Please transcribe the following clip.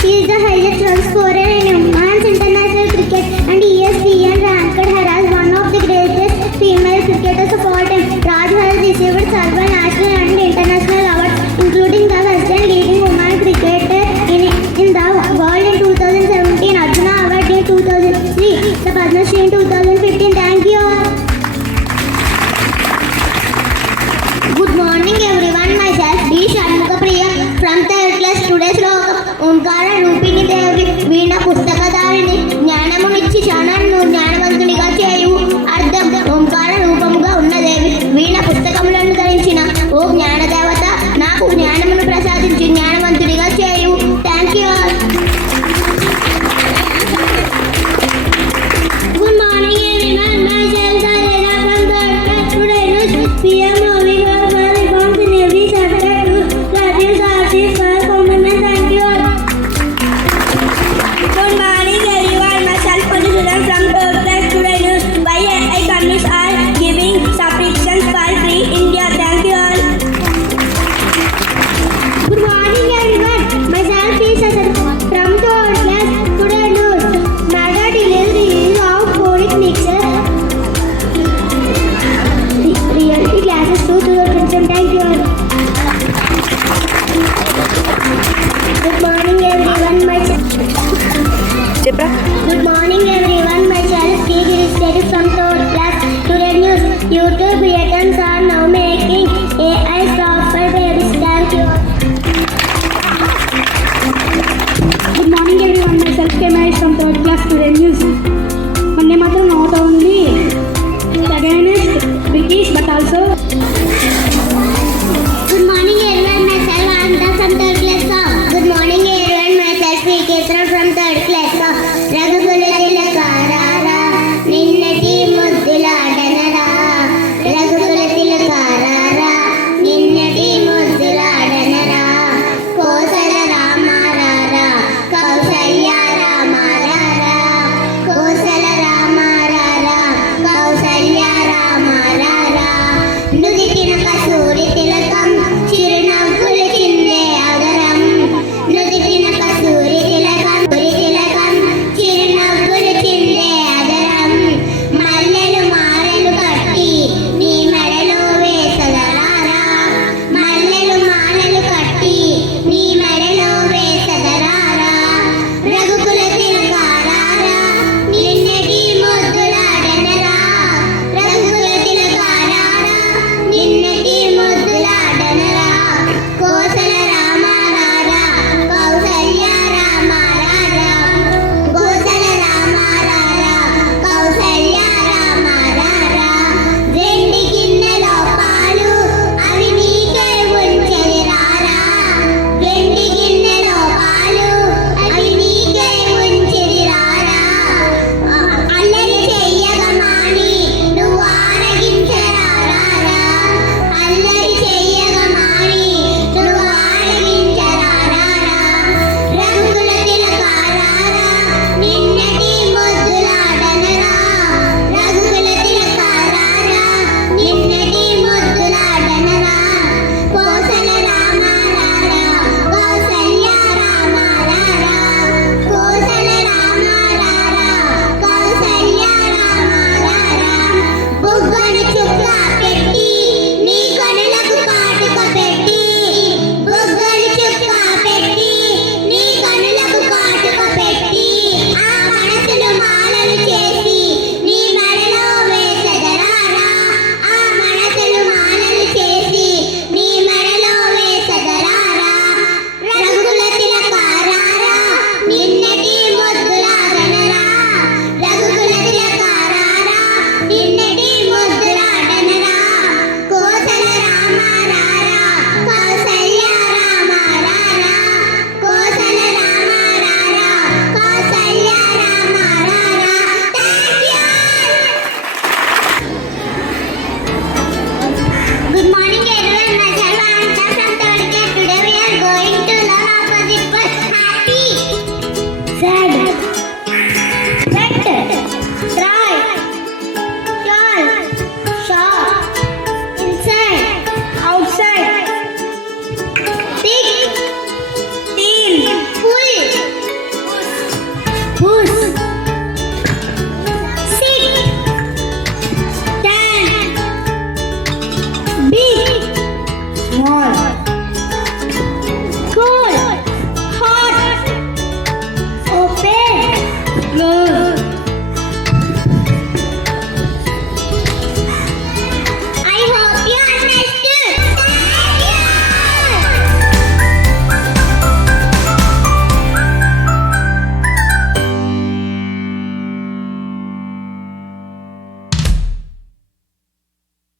She is the highest run scorer in women's international cricket and ESPN ranked her as one of the greatest female cricketers of all time. Raj has received several national and international awards, including the Western leading women cricketer in the world in 2017, Arjuna Award in 2003, the Padma Shri in 2015. Thank you all. Good morning everyone. Myself D. Shanmugapriya from third class. Today's శ్లోకం ఓంకార రూపిణి దేవి వీణ పుస్తకధారిణి జ్ఞానమునిచ్చి నన్ను జ్ఞానవంతునిగా చేయు. అర్థం ఓంకార రూపముగా ఉన్న దేవి వీణ పుస్తకములను ధరించిన ఓ జ్ఞానదేవత నాకు జ్ఞానమును ప్రసాదించి జ్ఞానవంతునిగా చేయు. Thank you all. Good morning everyone. Myself Sarena from third class. Today news we are moving on for reforms in every sector to reduce hardship for women. Thank you all. Good morning everyone. Myself Madhusudan from third class. Today news why AI companies are giving subscriptions for free India. Thank you all. Good morning everyone. Myself is Sasan from third class. Today news mega delivery of phonic mixer reality classes to the attention. Thank you all. Good morning everyone. Good morning everyone. Myself T. Girish from third class. Today news YouTube creators are now making AI software babies. Thank you all. Good morning everyone. Myself Kemai from third class. Today news. Monday matter not only against British but also